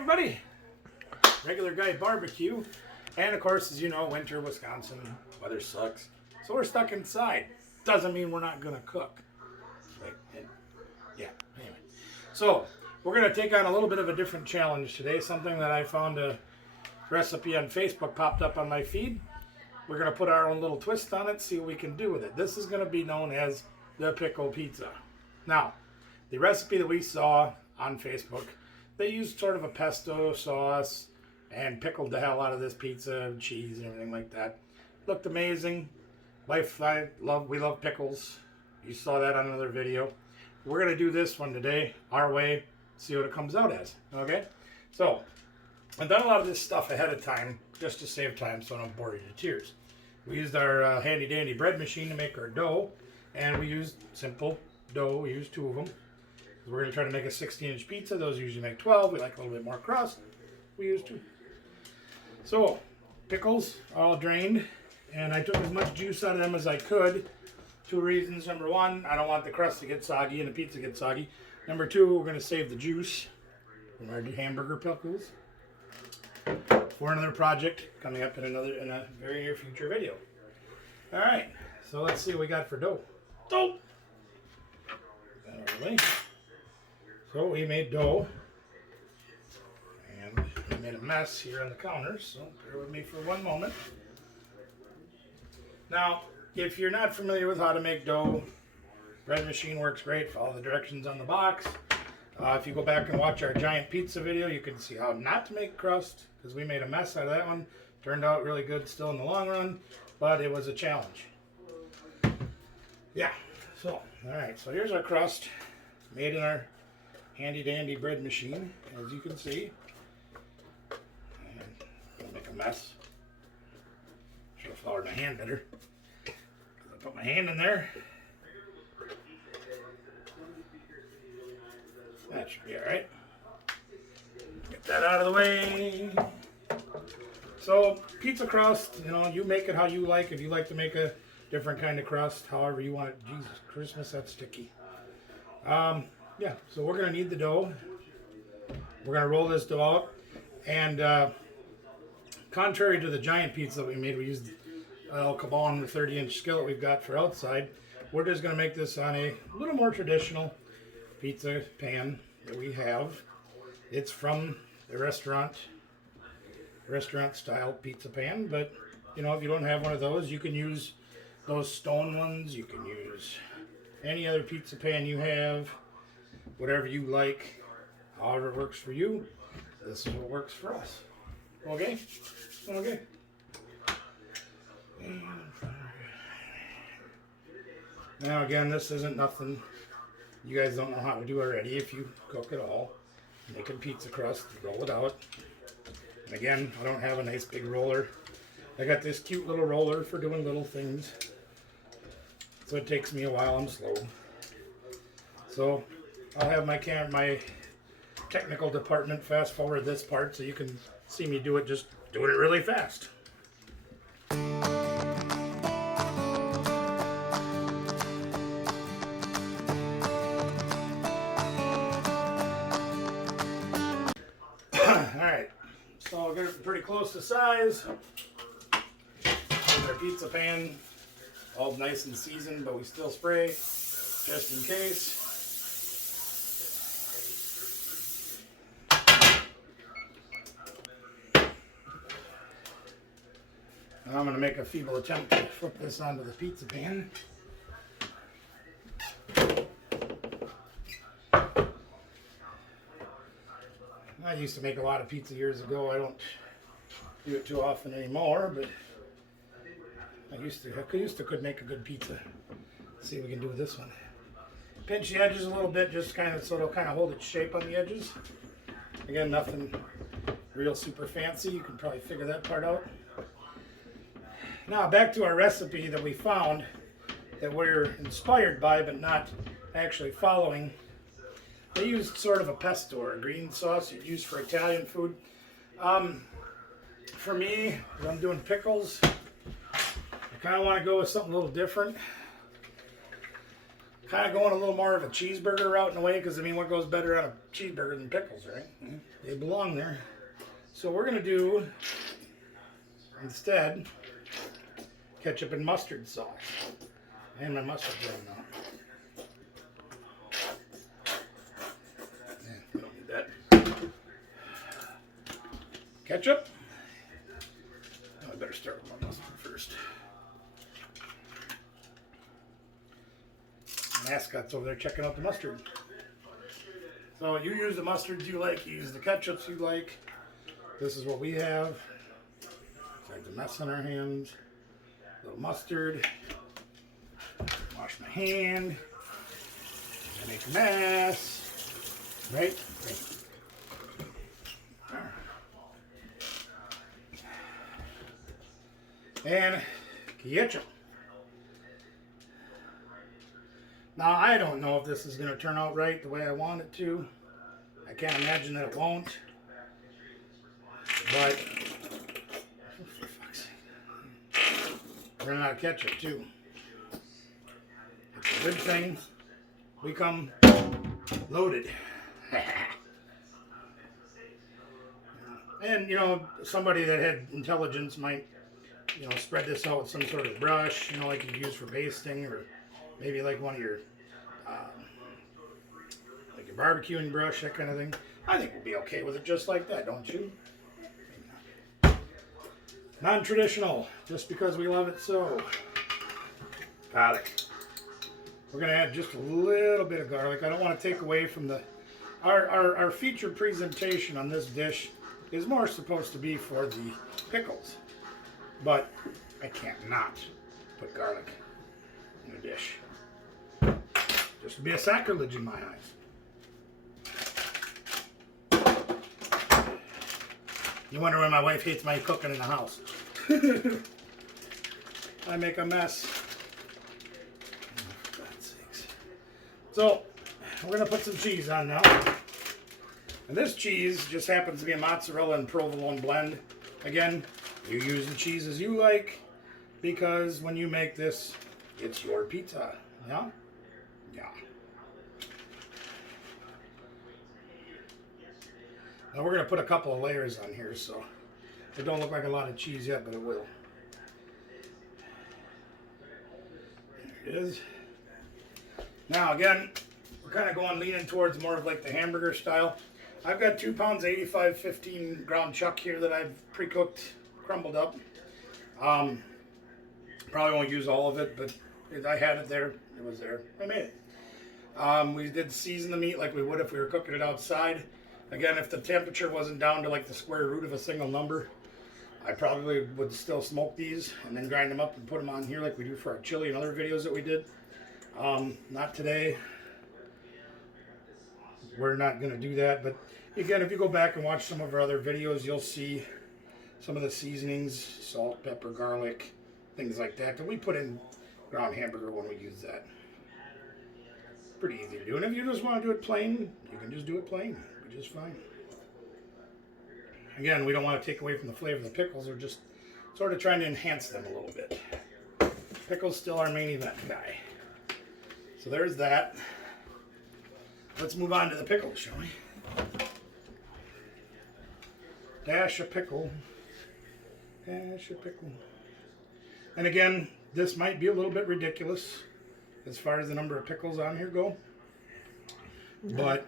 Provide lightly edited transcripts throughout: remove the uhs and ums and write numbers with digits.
everybody, regular guy barbecue, and of course, as you know, winter Wisconsin, weather sucks, so we're stuck inside. Doesn't mean we're not gonna cook. Yeah, anyway. So, we're gonna take on a little bit of a different challenge today, something that I found a recipe on Facebook popped up on my feed. We're gonna put our own little twist on it, see what we can do with it. This is gonna be known as the Pickle Pizza. Now, the recipe that we saw on Facebook, they used sort of a pesto sauce and pickled the hell out of this pizza and cheese and everything like that. Looked amazing. We love pickles. You saw that on another video. We're gonna do this one today, our way, see what it comes out as, okay? So, I've done a lot of this stuff ahead of time, just to save time so I don't bore you to tears. We used our handy dandy bread machine to make our dough, and we used simple dough. We used 2 of them. We're going to try to make a 16-inch pizza. Those usually make 12. We like a little bit more crust. We use 2. So, pickles all drained, and I took as much juice out of them as I could. 2 reasons. Number 1, I don't want the crust to get soggy and the pizza get soggy. Number 2, we're going to save the juice from our hamburger pickles for another project coming up in a very near future video. All right, so let's see what we got for dough. Dough. So we made dough, and we made a mess here on the counter, so bear with me for one moment. Now, if you're not familiar with how to make dough, bread machine works great. Follow the directions on the box. If you go back and watch our giant pizza video, you can see how not to make crust, because we made a mess out of that one. Turned out really good still in the long run, but it was a challenge. Yeah, so, alright, so here's our crust, made in our handy dandy bread machine, as you can see. And I'm gonna make a mess. Should have floured my hand better. I put my hand in there. That should be alright. Get that out of the way. So, pizza crust, you know, you make it how you like. If you like to make a different kind of crust, however you want it. Jesus, Christmas, that's sticky. Yeah, so we're going to need the dough. We're going to roll this dough out. And contrary to the giant pizza that we made, we used El Cabon, the 30-inch skillet we've got for outside. We're just going to make this on a little more traditional pizza pan that we have. It's from the restaurant style pizza pan, but you know, if you don't have one of those, you can use those stone ones. You can use any other pizza pan you have, whatever you like, however it works for you. This is what works for us. Okay? Okay. Now again, this isn't nothing you guys don't know how to do already. If you cook at all, making pizza crust, roll it out. And again, I don't have a nice big roller. I got this cute little roller for doing little things. So it takes me a while, I'm slow. So I'll have my technical department fast forward this part so you can see me do it, just doing it really fast. Alright, so I'll get it pretty close to size. Here's our pizza pan, all nice and seasoned, but we still spray just in case. And I'm going to make a feeble attempt to flip this onto the pizza pan. I used to make a lot of pizza years ago. I don't do it too often anymore, but I used to could make a good pizza. Let's see what we can do with this one. Pinch the edges a little bit, just kind of so it'll kind of hold its shape on the edges. Again, nothing real super fancy. You can probably figure that part out. Now back to our recipe that we found that we're inspired by but not actually following. They used sort of a pesto or a green sauce you use for Italian food. For me, when I'm doing pickles, I kind of want to go with something a little different. kind of going a little more of a cheeseburger route in a way, because I mean, what goes better on a cheeseburger than pickles, right? They belong there. So we're gonna do instead ketchup and mustard sauce. And my mustard's running out. Yeah, we don't need that. Ketchup. Oh, I better start with my mustard first. Mascot's over there checking out the mustard. So you use the mustards you like, you use the ketchups you like. This is what we have. Like a mess on our hands. A little mustard. Wash my hand. I make a mess. Right? And ketchup. Now, I don't know if this is going to turn out right the way I want it to. I can't imagine that it won't. But, for fuck's sake, we're running out of ketchup too. It's a good thing we come loaded. And, you know, somebody that had intelligence might, you know, spread this out with some sort of brush, you know, like you use for basting, or maybe like one of your, like your barbecuing brush, that kind of thing. I think we'll be okay with it just like that, don't you? Non-traditional, just because we love it so. Garlic. We're going to add just a little bit of garlic. I don't want to take away from the... Our featured presentation on this dish is more supposed to be for the pickles. But I can't not put garlic in a dish. Just to be a sacrilege in my eyes. You wonder why my wife hates my cooking in the house. I make a mess. For God's sakes. So, we're going to put some cheese on now. And this cheese just happens to be a mozzarella and provolone blend. Again, you use the cheeses you like, because when you make this, it's your pizza. Yeah? Yeah. Now we're going to put a couple of layers on here, so it don't look like a lot of cheese yet, but it will. There it is. Now again, we're kind of going leaning towards more of like the hamburger style. I've got 2 pounds 85 15 ground chuck here that I've pre-cooked, crumbled up. Probably won't use all of it, but I had it there. It was there. I made it. We did season the meat like we would if we were cooking it outside. Again, if the temperature wasn't down to like the square root of a single number, I probably would still smoke these and then grind them up and put them on here like we do for our chili and other videos that we did. Not today. We're not going to do that, but again, if you go back and watch some of our other videos, you'll see some of the seasonings, salt, pepper, garlic, things like that we put in ground hamburger when we use that. Pretty easy to do, and if you just want to do it plain, you can just do it plain. It'll be just fine. Again, we don't want to take away from the flavor of the pickles. We're just sort of trying to enhance them a little bit. Pickles still our main event guy. So there's that. Let's move on to the pickles, shall we? Dash a pickle. Dash a pickle. And again, this might be a little bit ridiculous as far as the number of pickles on here go. But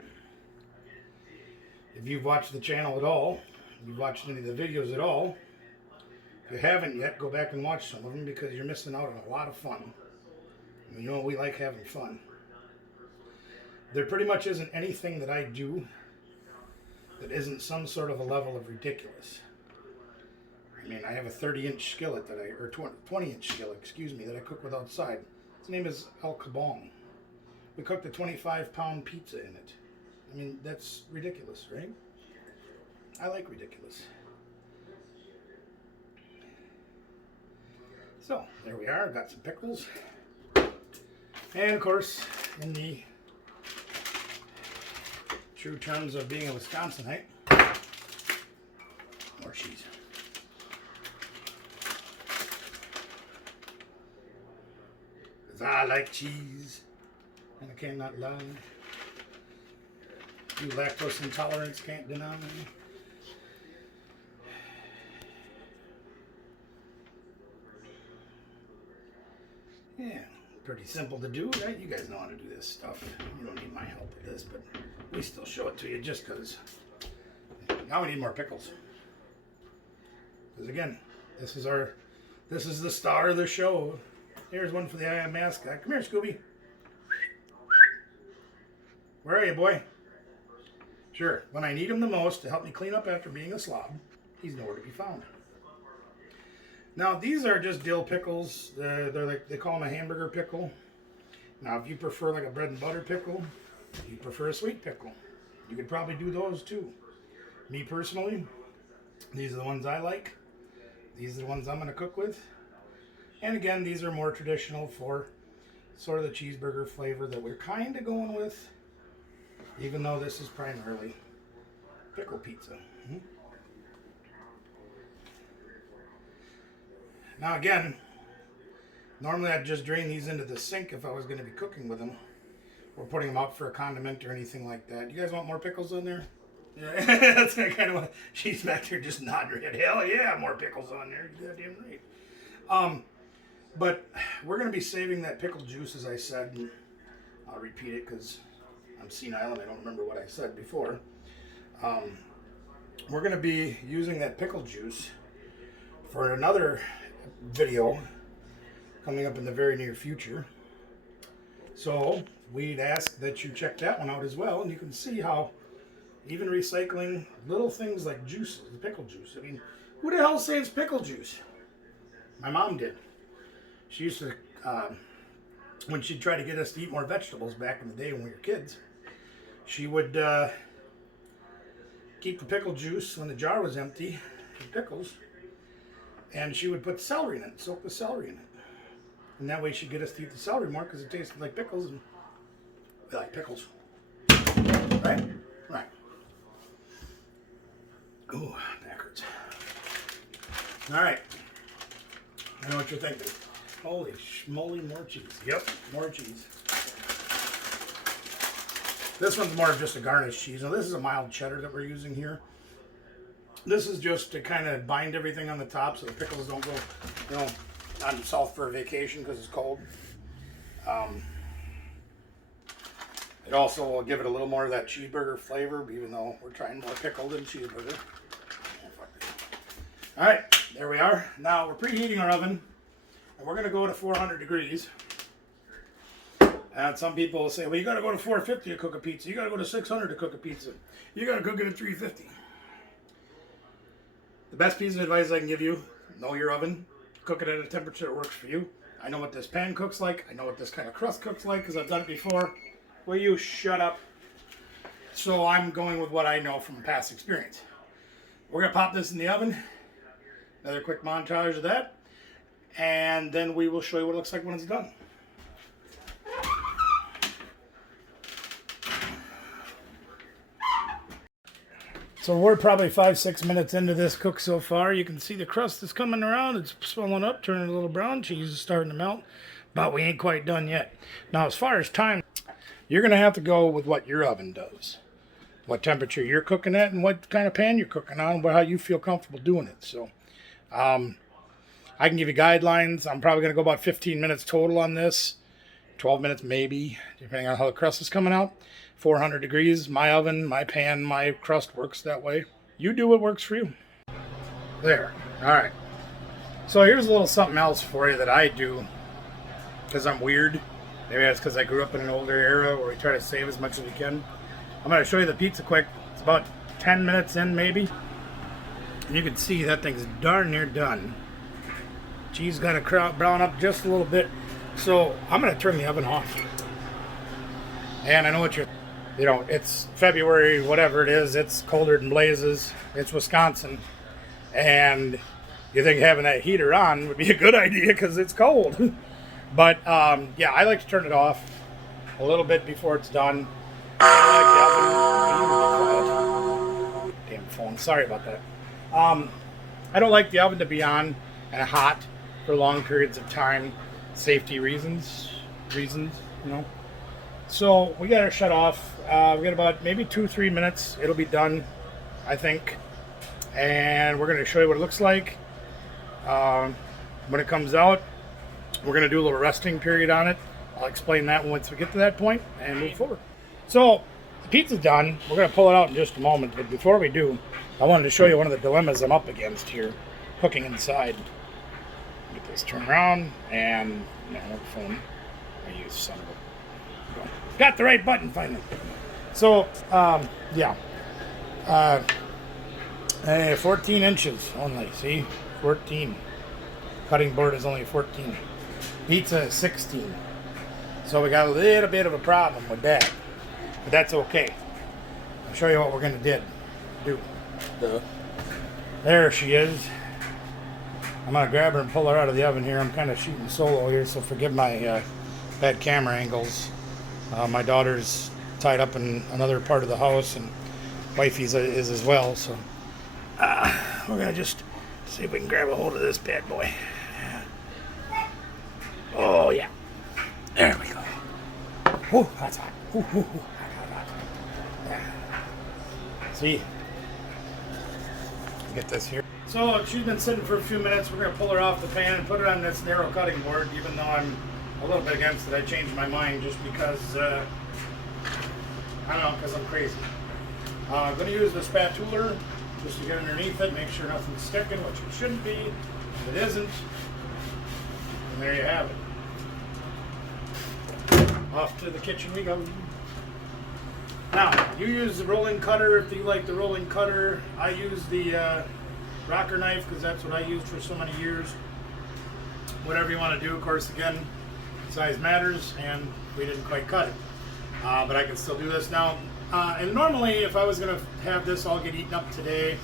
if you've watched the channel at all, if you've watched any of the videos at all, if you haven't yet, go back and watch some of them, because you're missing out on a lot of fun. You know, we like having fun. There pretty much isn't anything that I do that isn't some sort of a level of ridiculous. I mean, I have a 30-inch skillet that or 20-inch skillet, excuse me, that I cook with outside. Its name is El Cabong. We cooked a 25-pound pizza in it. I mean, that's ridiculous, right? I like ridiculous. So, there we are. Got some pickles. And, of course, in the true terms of being a Wisconsinite, more cheese. Because I like cheese. and I cannot lie. You lactose intolerance can't deny me. Yeah, pretty simple to do, right? You guys know how to do this stuff. You don't need my help with this, but we still show it to you just because. Now we need more pickles. Because again, this is the star of the show. Here's one for the I Am mascot. Come here, Scooby. Where are you, boy? Sure, when I need him the most to help me clean up after being a slob, he's nowhere to be found. Now, these are just dill pickles. They're like, they call them a hamburger pickle. Now, if you prefer like a bread and butter pickle, you prefer a sweet pickle, you could probably do those too. Me personally, these are the ones I like. These are the ones I'm going to cook with. And again, these are more traditional for sort of the cheeseburger flavor that we're kind of going with, even though this is primarily pickle pizza. Now again, normally I'd just drain these into the sink if I was going to be cooking with them, or putting them out for a condiment or anything like that. You guys want more pickles in there? Yeah, that's kind of what she's back there just nodding her head. Hell yeah, more pickles on there. You're goddamn right. But we're going to be saving that pickle juice, as I said. And I'll repeat it because I'm senile and I don't remember what I said before. We're going to be using that pickle juice for another video coming up in the very near future. So we'd ask that you check that one out as well, and you can see how even recycling little things like juice, the pickle juice. I mean, who the hell saves pickle juice? My mom did. She used to, when she'd try to get us to eat more vegetables back in the day when we were kids, she would keep the pickle juice when the jar was empty, the pickles, and she would put celery in it, soak the celery in it. And that way she'd get us to eat the celery more because it tasted like pickles, and we like pickles. Right? Right. Ooh, that hurts. All right. I know what you're thinking. Holy schmoly, more cheese. Yep, more cheese. This one's more of just a garnish cheese. Now this is a mild cheddar that we're using here. This is just to kind of bind everything on the top so the pickles don't go, you know, on south for a vacation because it's cold. It also will give it a little more of that cheeseburger flavor, even though we're trying more pickle than cheeseburger. All right, there we are. Now we're preheating our oven, and we're going to go to 400 degrees. And some people will say, well, you got to go to 450 to cook a pizza. You got to go to 600 to cook a pizza. You got to cook it at 350. The best piece of advice I can give you, know your oven. Cook it at a temperature that works for you. I know what this pan cooks like. I know what this kind of crust cooks like because I've done it before. Will you shut up? So I'm going with what I know from past experience. We're going to pop this in the oven. Another quick montage of that. And then we will show you what it looks like when it's done. So we're probably 5-6 minutes into this cook so far. You can see the crust is coming around. It's swelling up, turning a little brown. Cheese is starting to melt, but we ain't quite done yet. Now, as far as time, you're going to have to go with what your oven does, what temperature you're cooking at, and what kind of pan you're cooking on, and how you feel comfortable doing it. So I can give you guidelines. I'm probably going to go about 15 minutes total on this, 12 minutes maybe, depending on how the crust is coming out. 400 degrees, my oven, my pan, my crust works that way. You do what works for you. There. All right. So here's a little something else for you that I do because I'm weird. Maybe that's because I grew up in an older era where we try to save as much as we can. I'm going to show you the pizza quick. It's about 10 minutes in maybe. And you can see that thing's darn near done. Cheese got to brown up just a little bit. So I'm going to turn the oven off. And I know what it's February, whatever it is, it's colder than blazes. It's Wisconsin. And you think having that heater on would be a good idea because it's cold. But, yeah, I like to turn it off a little bit before it's done. I like the oven. Damn phone, sorry about that. I don't like the oven to be on and hot for long periods of time. Safety reasons, you know. So we got it shut off. We got about maybe 2-3 minutes. It'll be done, I think. And we're going to show you what it looks like. When it comes out, we're going to do a little resting period on it. I'll explain that once we get to that point and move forward. So the pizza's done. We're going to pull it out in just a moment. But before we do, I wanted to show you one of the dilemmas I'm up against here, cooking inside. Get this turned around and phone. I use son of a... Got the right button finally. So, yeah. 14 inches only, see? 14. Cutting board is only 14. Pizza is 16. So we got a little bit of a problem with that. But that's okay. I'll show you what we're going to do. There she is. I'm going to grab her and pull her out of the oven here. I'm kind of shooting solo here, so forgive my bad camera angles. My daughter's tied up in another part of the house, and wifey's is as well. So we're going to just see if we can grab a hold of this bad boy. Oh, yeah. There we go. Oh, that's hot. Hot. Yeah. See? Get this here. So she's been sitting for a few minutes. We're going to pull her off the pan and put it on this narrow cutting board, even though I'm a little bit against it. I changed my mind just because, I don't know, because I'm crazy. I'm going to use the spatula just to get underneath it, make sure nothing's sticking, which it shouldn't be. If it isn't, and there you have it. Off to the kitchen we go. Now, you use the rolling cutter if you like the rolling cutter. I use the rocker knife because that's what I used for so many years. Whatever you want to do, of course, again, size matters, and we didn't quite cut it. But I can still do this now. And normally, if I was going to have this all get eaten up today,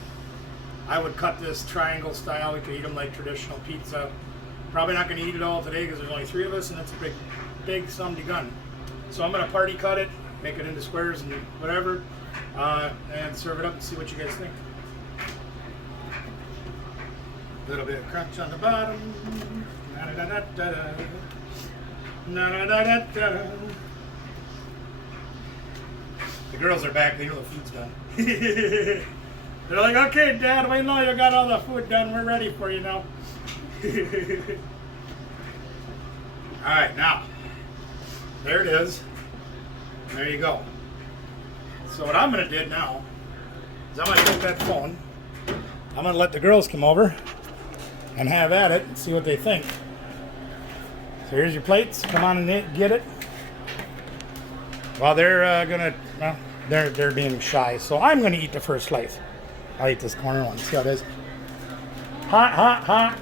I would cut this triangle style. We could eat them like traditional pizza. Probably not going to eat it all today because there's only 3 of us, and it's a big sum-de gun. So I'm going to party cut it, make it into squares and whatever, and serve it up and see what you guys think. A little bit of crunch on the bottom. Na-da-da-da-da-da. Na-da-da-da-da. The girls are back. They know the food's done. They're like, okay, Dad, we know you got all the food done. We're ready for you now. All right, now, there it is. There you go. So what I'm going to do now is I'm going to take that phone. I'm going to let the girls come over and have at it and see what they think. So here's your plates. Come on and get it. Well, they're they're being shy, so I'm going to eat the first slice. I'll eat this corner one. See how it is. Hot, hot, hot.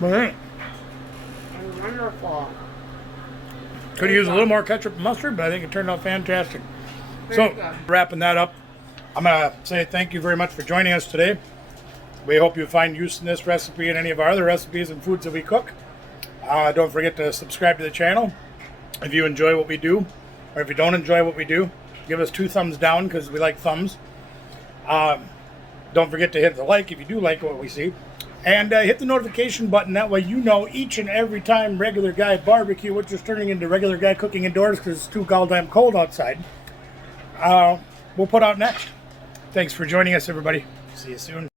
Wonderful. Could have used a little more ketchup and mustard, but I think it turned out fantastic. So, wrapping that up, I'm going to say thank you very much for joining us today. We hope you find use in this recipe and any of our other recipes and foods that we cook. Don't forget to subscribe to the channel if you enjoy what we do, or if you don't enjoy what we do, give us 2 thumbs down because we like thumbs. Don't forget to hit the like if you do like what we see. And hit the notification button. That way you know each and every time Regular Guy Barbecue, which is turning into Regular Guy Cooking Indoors because it's too goddamn cold outside, we'll put out next. Thanks for joining us, everybody. See you soon.